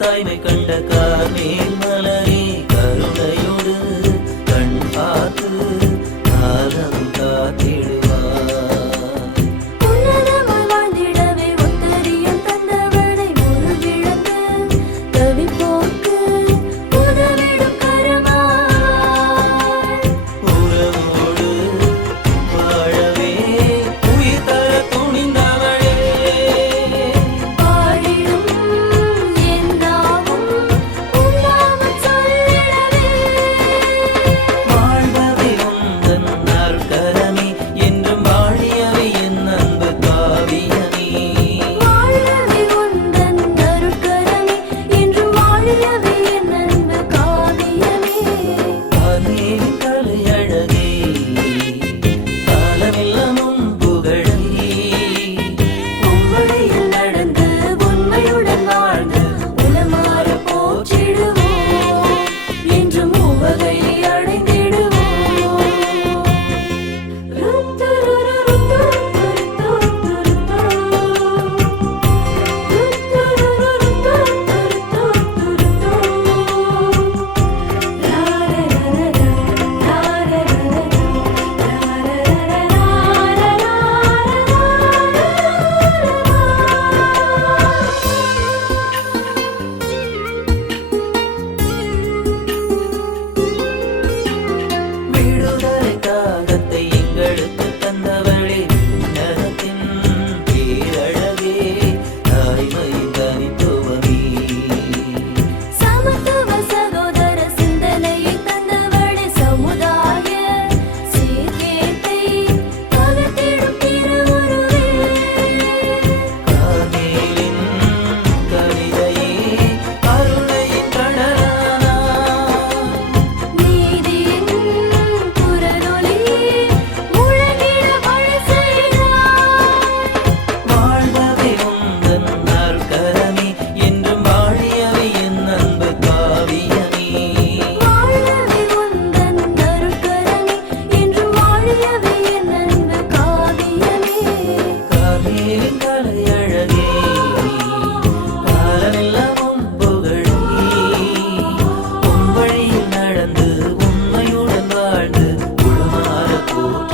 தாய்மை கண்ட கார்மேல் மலரே கருணையோடு கண் பார்த்து காலம் காத்திடுவார். உன்னதமாய் வாழ்ந்திடவே உத்தரியம் தந்தவளை முழுவிழந்து தவிப்போர்க்கு உதவிடும் கரமாய் உறவோடு வாழவே உயிர் தர துணிந்தவளே பாடிடும் என் நாவும் உண்ணாமல் சொல்லிடவே வாழ்பவை உந்தன் நற்கரமே என்றும் வாழியவை என் அன்பு காவியமே. வாழவே உந்தன் அருட்கரமே என்றும் வாழியவே என் அன்பு காவியமே. கார்மேலின் கலையழகே காலமெல்லாமும் புகழே உம்வழியில் நடந்து உண்மையுடன் வாழ்ந்து உளமாற போற்றிடுவோம் என்றும் உவகை அடைந்திடுவோம். விடுதலை தாகத்தை எங்களுக்கு தந்தவளே விண்ணகத்தின் பேரழகே தாய்மையின் தனித்துவமே. சமத்துவ சகோதர சிந்தனையை தந்தவளே சமுதாய சீர்கேட்டை பகத்திடும் திருவுருவே. கார்மேலின் கவிதையே கருணையின் கடலானா நீதியின் குரலொலி முழங்கிட வழி செய்தாய். வாழ்பவை உந்தன் நற்கரமே என்றும் வாழியவை என் அன்பு காவியமே. வாழவே உந்தன் அருட்கரமே என்றும் வாழியவே என் அன்பு காவியமே. கார்மேலின் கலையழகே காலமெல்லாமும் புகழே உன் வழியில் நடந்து உண்மையுடன் வாழ்ந்து உளமாற போற்றி